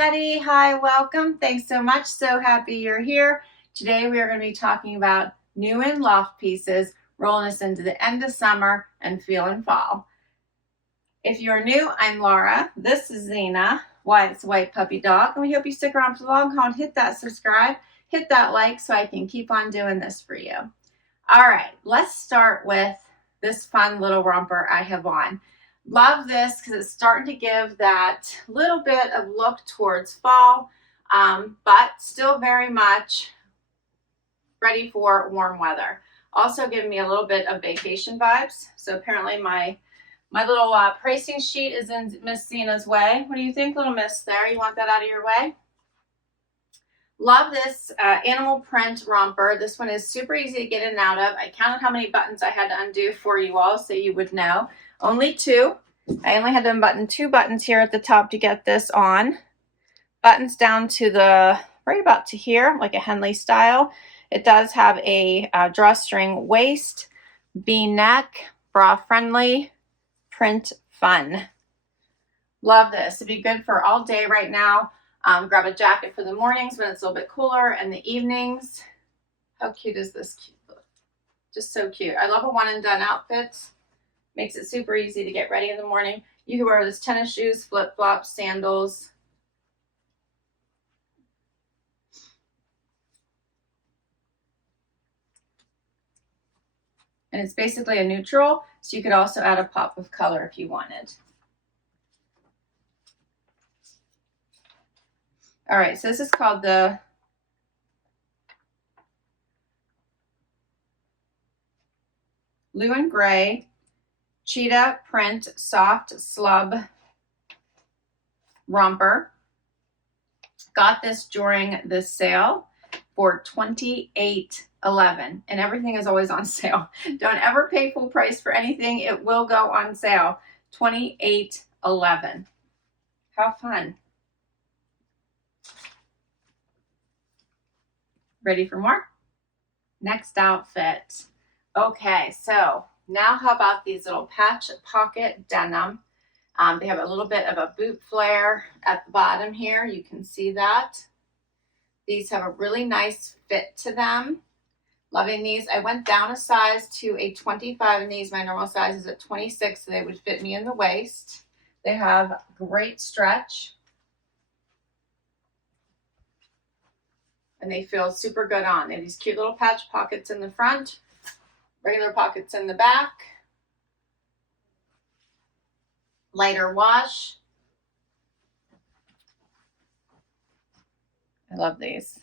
everybody. Hi, welcome. Thanks so much. So happy you're here. Today we are going to be talking about new and loft pieces, rolling us into the end of summer and feeling fall. If you're new, I'm Laura. This is Zena, Wyatt's white puppy dog, and we hope you stick around for the long haul and hit that subscribe, hit that like so I can keep on doing this for you. All right, let's start with this fun little romper I have on. Love this because it's starting to give that little bit of look towards fall, but still very much ready for warm weather. Also giving me a little bit of vacation vibes. So apparently my little pricing sheet is in Miss Zena's way. What do you think, little miss there? You want that out of your way? Love this animal print romper. This one is super easy to get in and out of. I counted how many buttons I had to undo for you all so you would know. Only 2. I only had to unbutton 2 buttons here at the top to get this on. Buttons down to the, right about to here, like a Henley style. It does have a drawstring waist, V-neck, bra friendly, print fun. Love this. It'd be good for all day right now. Grab a jacket for the mornings when it's a little bit cooler, and the evenings. How cute is this? Just so cute. I love a one and done outfit. Makes it super easy to get ready in the morning. You can wear this tennis shoes, flip-flops, sandals. And it's basically a neutral, so you could also add a pop of color if you wanted. All right, so this is called the Blue and Gray Cheetah Print Soft Slub Romper. Got this during the sale for $28.11, and everything is always on sale. Don't ever pay full price for anything. It will go on sale. $28.11. How fun. Ready for more? Next outfit. Okay, so now how about these little patch pocket denim? They have a little bit of a boot flare at the bottom here. You can see that. These have a really nice fit to them. Loving these. I went down a size to a 25 in these. My normal size is at 26, so they would fit me in the waist. They have great stretch. And they feel super good on. They have these cute little patch pockets in the front, regular pockets in the back, lighter wash. I love these.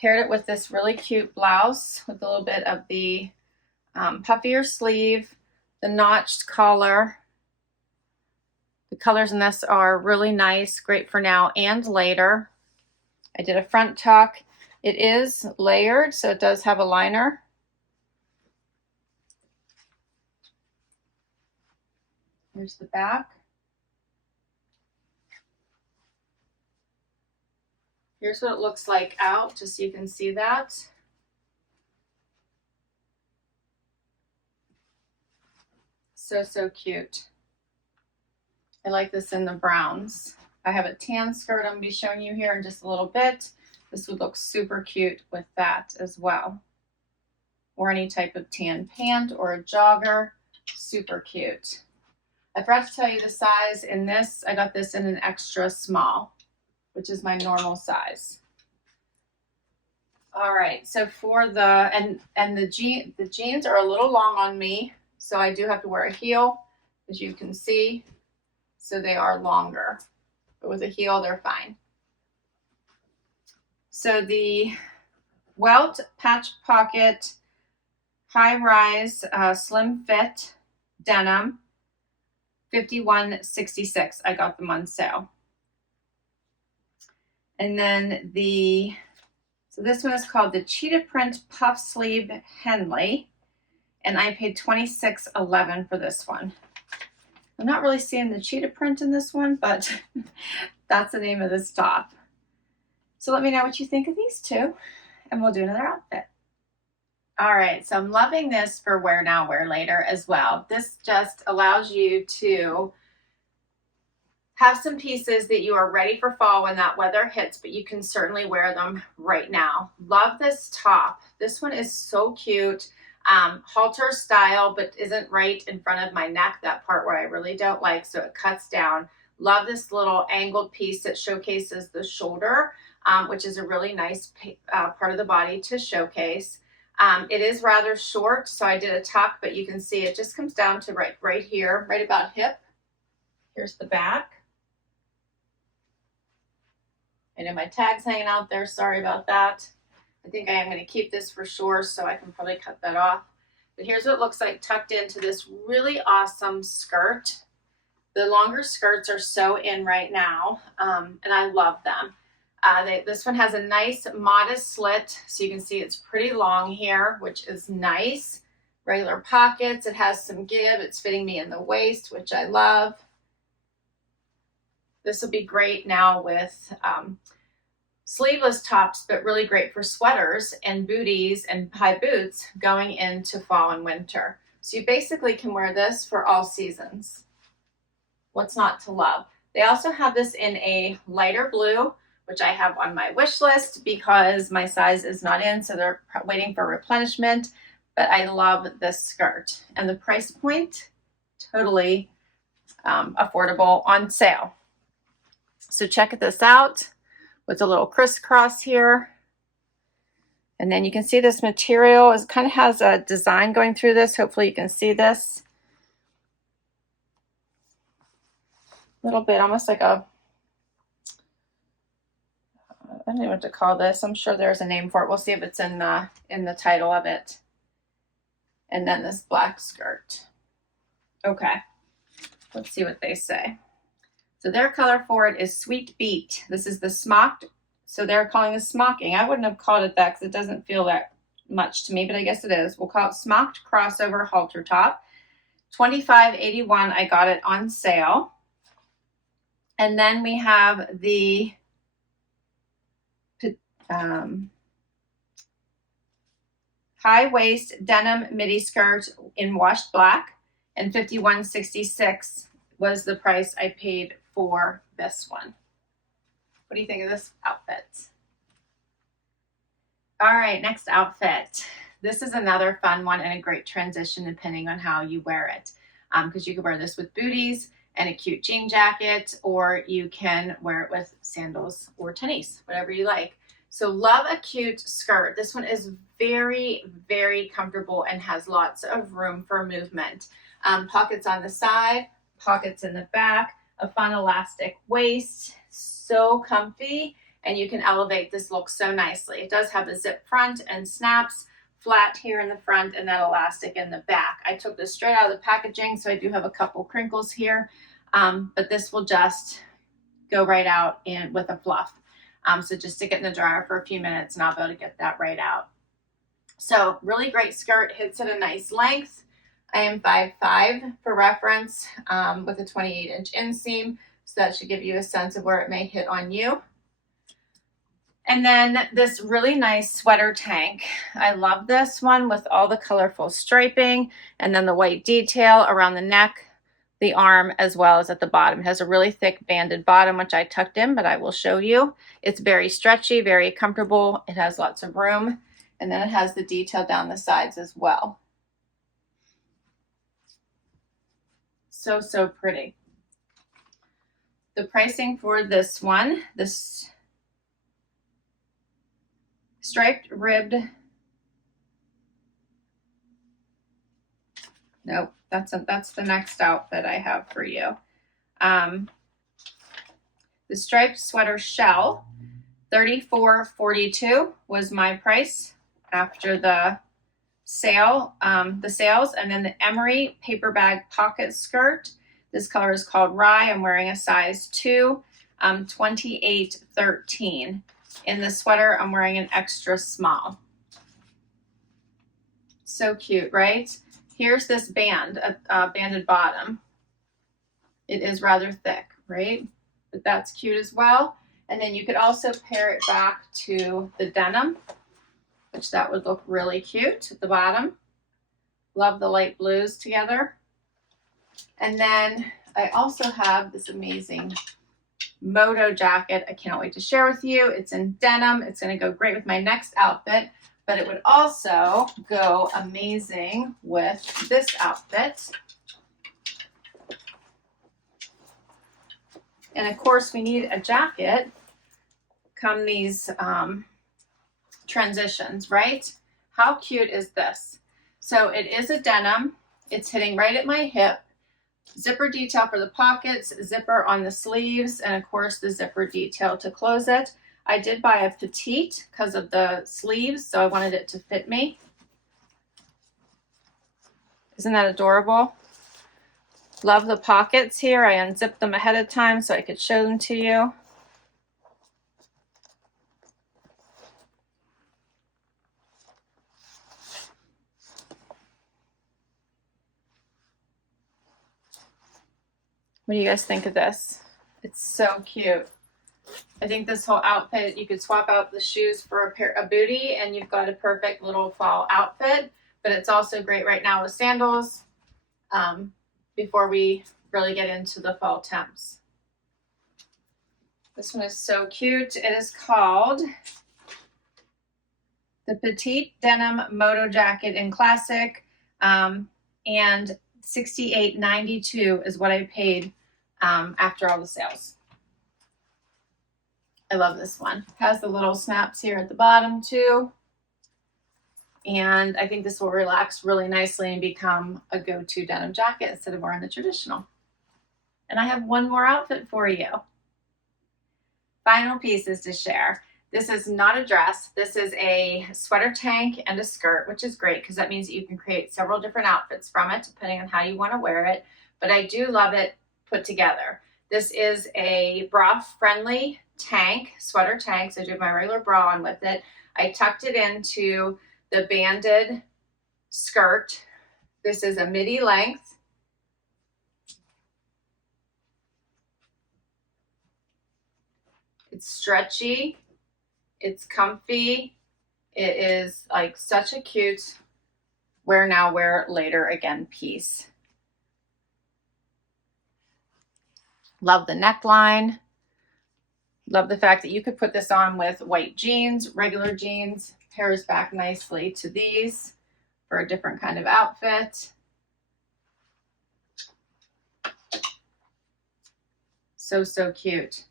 Paired it with this really cute blouse with a little bit of the puffier sleeve, the notched collar. The colors in this are really nice, great for now and later. I did a front tuck. It is layered, so it does have a liner. Here's the back. Here's what it looks like out, just so you can see that. So cute. I like this in the browns. I have a tan skirt I'm going to be showing you here in just a little bit. This would look super cute with that as well. Or any type of tan pant or a jogger. Super cute. I forgot to tell you the size in this. I got this in an extra small, which is my normal size. All right, so for the, the jeans are a little long on me, so I do have to wear a heel, as you can see. So they are longer. But with a heel, they're fine. So the Welt Patch Pocket High Rise Slim Fit Denim, $51.66. I got them on sale. And then so this one is called the Cheetah Print Puff Sleeve Henley, and I paid $26.11 for this one. I'm not really seeing the cheetah print in this one, but that's the name of this top. So let me know what you think of these two, and we'll do another outfit. All right, so I'm loving this for wear now, wear later as well. This just allows you to have some pieces that you are ready for fall when that weather hits, but you can certainly wear them right now. Love this top. This one is so cute. Halter style, but isn't right in front of my neck, that part where I really don't like, so it cuts down. Love this little angled piece that showcases the shoulder, which is a really nice part of the body to showcase. It is rather short, so I did a tuck, but you can see it just comes down to right here, right about hip. Here's the back. I know my tag's hanging out there, sorry about that. I think I am going to keep this for sure, so I can probably cut that off. But here's what it looks like tucked into this really awesome skirt. The longer skirts are so in right now, and I love them. This one has a nice modest slit, so you can see it's pretty long here, which is nice. Regular pockets, it has some give, it's fitting me in the waist, which I love. This will be great now with sleeveless tops, but really great for sweaters and booties and high boots going into fall and winter. So you basically can wear this for all seasons. What's not to love? They also have this in a lighter blue, which I have on my wish list because my size is not in, so they're waiting for replenishment. But I love this skirt, and the price point, totally affordable, on sale. So check this out with a little crisscross here. And then you can see this material is kind of has a design going through this. Hopefully you can see this. A little bit, almost like a, I don't know what to call this. I'm sure there's a name for it. We'll see if it's in the title of it. And then this black skirt. Okay, let's see what they say. So their color for it is Sweet Beet. This is the smocked, so they're calling it smocking. I wouldn't have called it that because it doesn't feel that much to me, but I guess it is. We'll call it smocked crossover halter top. $25.81. I got it on sale. And then we have the high waist denim midi skirt in washed black, and $51.66 was the price I paid for this one. What do you think of this outfit? All right, next outfit. This is another fun one and a great transition depending on how you wear it. Because you can wear this with booties and a cute jean jacket, or you can wear it with sandals or tennies, whatever you like. So love a cute skirt. This one is very, very comfortable and has lots of room for movement. Pockets on the side, pockets in the back, a fun elastic waist, so comfy, and you can elevate this look so nicely. It does have a zip front and snaps flat here in the front and that elastic in the back. I took this straight out of the packaging, so I do have a couple crinkles here, but this will just go right out in with a fluff. So just stick it in the dryer for a few minutes and I'll be able to get that right out. So really great skirt, hits at a nice length. I am 5'5" for reference, with a 28-inch inseam, so that should give you a sense of where it may hit on you. And then this really nice sweater tank. I love this one with all the colorful striping and then the white detail around the neck, the arm, as well as at the bottom. It has a really thick banded bottom, which I tucked in, but I will show you. It's very stretchy, very comfortable. It has lots of room. And then it has the detail down the sides as well. So, so pretty. The pricing for this one, this striped ribbed, nope, that's the next outfit I have for you. The striped sweater shell, $34.42 was my price after the sales. And then the emery paper bag pocket skirt. This color is called Rye. I'm wearing a size 2, $28.13. In the sweater, I'm wearing an extra small. So cute, right? Here's this band, a banded bottom. It is rather thick, right? But that's cute as well. And then you could also pair it back to the denim, which that would look really cute at the bottom. Love the light blues together. And then I also have this amazing moto jacket I can't wait to share with you. It's in denim. It's going to go great with my next outfit, but it would also go amazing with this outfit. And of course, we need a jacket come these transitions, right? How cute is this? So it is a denim. It's hitting right at my hip. Zipper detail for the pockets, zipper on the sleeves, and of course the zipper detail to close it. I did buy a petite because of the sleeves, so I wanted it to fit me. Isn't that adorable? Love the pockets here. I unzipped them ahead of time so I could show them to you. What do you guys think of this? It's so cute. I think this whole outfit, you could swap out the shoes for a bootie and you've got a perfect little fall outfit, but it's also great right now with sandals before we really get into the fall temps. This one is so cute. It is called the Petite Denim Moto Jacket in Classic, and $68.92 is what I paid after all the sales. I love this one. Has the little snaps here at the bottom too. And I think this will relax really nicely and become a go-to denim jacket instead of wearing the traditional. And I have one more outfit for you. Final pieces to share. This is not a dress. This is a sweater tank and a skirt, which is great because that means that you can create several different outfits from it depending on how you want to wear it. But I do love it put together. This is a bra-friendly tank, sweater tank. So I do my regular bra on with it. I tucked it into the banded skirt. This is a midi length. It's stretchy. It's comfy. It is like such a cute wear now, wear later again piece. Love the neckline. Love the fact that you could put this on with white jeans, regular jeans. Pairs back nicely to these for a different kind of outfit. So, so cute.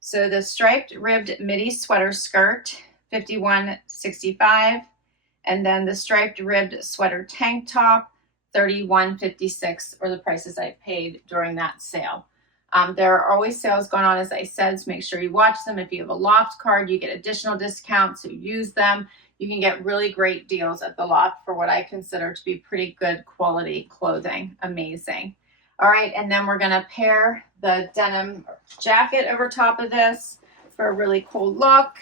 So the striped ribbed midi sweater skirt, $51.65. And then the striped ribbed sweater tank top, $31.56, or the prices I paid during that sale. There are always sales going on, as I said, so make sure you watch them. If you have a Loft card, you get additional discounts, so use them. You can get really great deals at the Loft for what I consider to be pretty good quality clothing. Amazing. All right, and then we're gonna pair the denim jacket over top of this for a really cool look.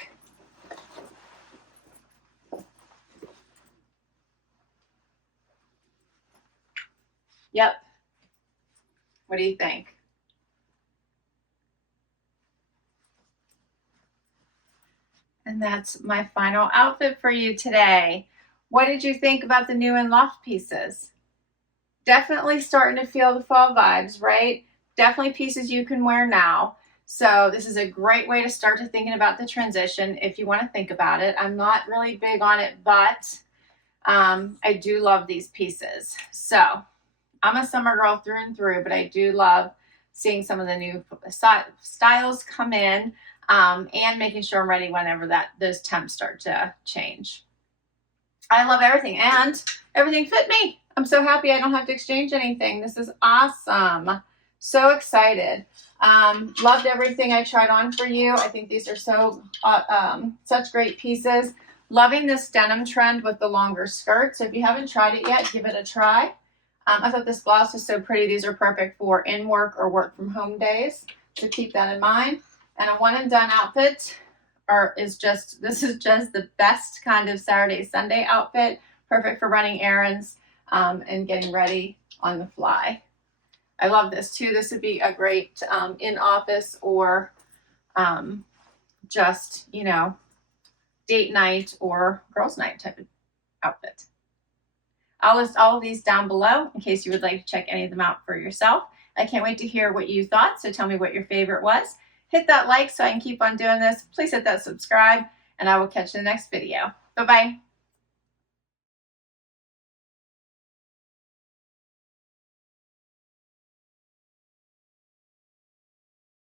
Yep. What do you think? And that's my final outfit for you today. What did you think about the new and Loft pieces? Definitely starting to feel the fall vibes, right? Definitely pieces you can wear now. So this is a great way to start to thinking about the transition if you want to think about it. I'm not really big on it, but I do love these pieces. So I'm a summer girl through and through, but I do love seeing some of the new styles come in and making sure I'm ready whenever those temps start to change. I love everything, and everything fit me. I'm so happy I don't have to exchange anything. This is awesome. So excited. Loved everything I tried on for you. I think these are so such great pieces. Loving this denim trend with the longer skirt. So if you haven't tried it yet, give it a try. I thought this blouse was so pretty. These are perfect for in work or work from home days. So keep that in mind. And a one and done outfit this is just the best kind of Saturday, Sunday outfit. Perfect for running errands and getting ready on the fly. I love this too. This would be a great in office or just, date night or girls night type of outfit. I'll list all of these down below in case you would like to check any of them out for yourself. I can't wait to hear what you thought, so tell me what your favorite was. Hit that like so I can keep on doing this. Please hit that subscribe, and I will catch you in the next video. Bye-bye.